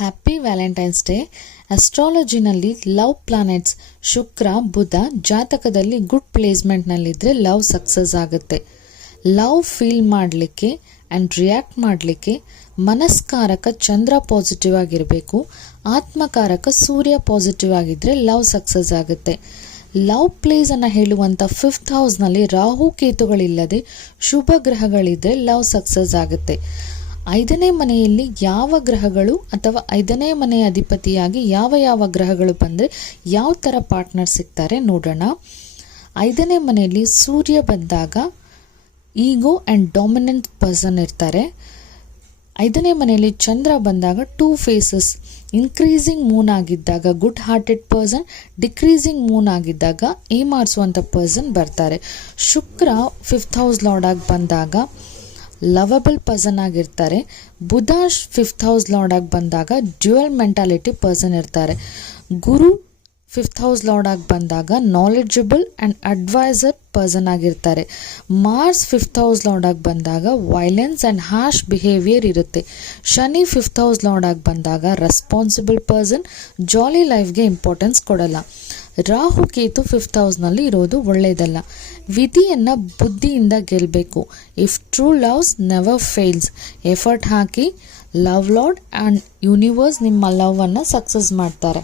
Happy Valentine's day. ಅಸ್ಟ್ರಾಲಜಿನಲ್ಲಿ love planets Shukra Budha ಜಾತಕದಲ್ಲಿ good ಪ್ಲೇಸ್ಮೆಂಟ್ನಲ್ಲಿದ್ದರೆ ಲವ್ ಸಕ್ಸಸ್ ಆಗುತ್ತೆ. ಲವ್ ಫೀಲ್ ಮಾಡಲಿಕ್ಕೆ ಆ್ಯಂಡ್ ರಿಯಾಕ್ಟ್ ಮಾಡಲಿಕ್ಕೆ ಮನಸ್ಕಾರಕ ಚಂದ್ರ ಪಾಸಿಟಿವ್ ಆಗಿರಬೇಕು, ಆತ್ಮಕಾರಕ ಸೂರ್ಯ ಪಾಸಿಟಿವ್ ಆಗಿದ್ದರೆ ಲವ್ ಸಕ್ಸಸ್ ಆಗುತ್ತೆ. ಲವ್ ಪ್ಲೇಸನ್ನು ಹೇಳುವಂಥ 5th ಹೌಸ್ನಲ್ಲಿ ರಾಹು ಕೇತುಗಳಿಲ್ಲದೆ ಶುಭ ಗ್ರಹಗಳಿದ್ದರೆ ಲವ್ ಸಕ್ಸಸ್ ಆಗುತ್ತೆ. 5ನೇ ಮನೆಯಲ್ಲಿ ಯಾವ ಗ್ರಹಗಳು ಅಥವಾ 5ನೇ ಮನೆಯ ಅಧಿಪತಿಯಾಗಿ ಯಾವ ಗ್ರಹಗಳು ಬಂದರೆ ಯಾವ ಥರ ಪಾರ್ಟ್ನರ್ ಸಿಗ್ತಾರೆ ನೋಡೋಣ. 5ನೇ ಮನೆಯಲ್ಲಿ ಸೂರ್ಯ ಬಂದಾಗ ಈಗೋ ಆ್ಯಂಡ್ ಡಾಮಿನೆಂಟ್ ಪರ್ಸನ್ ಇರ್ತಾರೆ. 5ನೇ ಮನೆಯಲ್ಲಿ ಚಂದ್ರ ಬಂದಾಗ 2 ಫೇಸಸ್, ಇನ್ಕ್ರೀಸಿಂಗ್ ಮೂನ್ ಆಗಿದ್ದಾಗ good hearted person, decreasing Moon ಆಗಿದ್ದಾಗ ಏಮಾರಿಸುವಂಥ ಪರ್ಸನ್ ಬರ್ತಾರೆ. ಶುಕ್ರ 5th ಹೌಸ್ ಲಾರ್ಡ್ ಆಗಿ ಬಂದಾಗ ಲವಬಲ್ ಪರ್ಸನ್ ಆಗಿರ್ತಾರೆ. ಬುಧ 5th ಹೌಸ್ ಲಾರ್ಡ್ ಆಗಿ ಬಂದಾಗ ಡ್ಯುಯಲ್ ಮೆಂಟಾಲಿಟಿ ಪರ್ಸನ್ ಇರ್ತಾರೆ. ಗುರು 5th ಹೌಸ್ ಲಾರ್ಡ್ ಆಗಿ ಬಂದಾಗ ನಾಲೆಡ್ಜಬಲ್ ಆ್ಯಂಡ್ ಅಡ್ವೈಸರ್ ಪರ್ಸನ್ ಆಗಿರ್ತಾರೆ. ಮಾರ್ಸ್ 5th ಹೌಸ್ ಲಾರ್ಡ್ ಆಗಿ ಬಂದಾಗ ವೈಲೆನ್ಸ್ ಆ್ಯಂಡ್ ಹಾರ್ಶ್ ಬಿಹೇವಿಯರ್ ಇರುತ್ತೆ. ಶನಿ 5th ಹೌಸ್ ಲಾರ್ಡ್ ಆಗಿ ಬಂದಾಗ ರೆಸ್ಪಾನ್ಸಿಬಲ್ ಪರ್ಸನ್, ಜಾಲಿ ಲೈಫ್ಗೆ ಇಂಪಾರ್ಟೆನ್ಸ್ ಕೊಡಲ್ಲ. ರಾಹು ಕೇತು 5th ಹೌಸ್ನಲ್ಲಿ ಇರೋದು ಒಳ್ಳೆಯದಲ್ಲ. ವಿಧಿಯನ್ನು ಬುದ್ಧಿಯಿಂದ ಗೆಲ್ಲಬೇಕು. If true loves never fails. Effort hockey love lord and universe ನಿಮ್ಮ ಲವನ್ನು ಸಕ್ಸಸ್ ಮಾಡ್ತಾರೆ.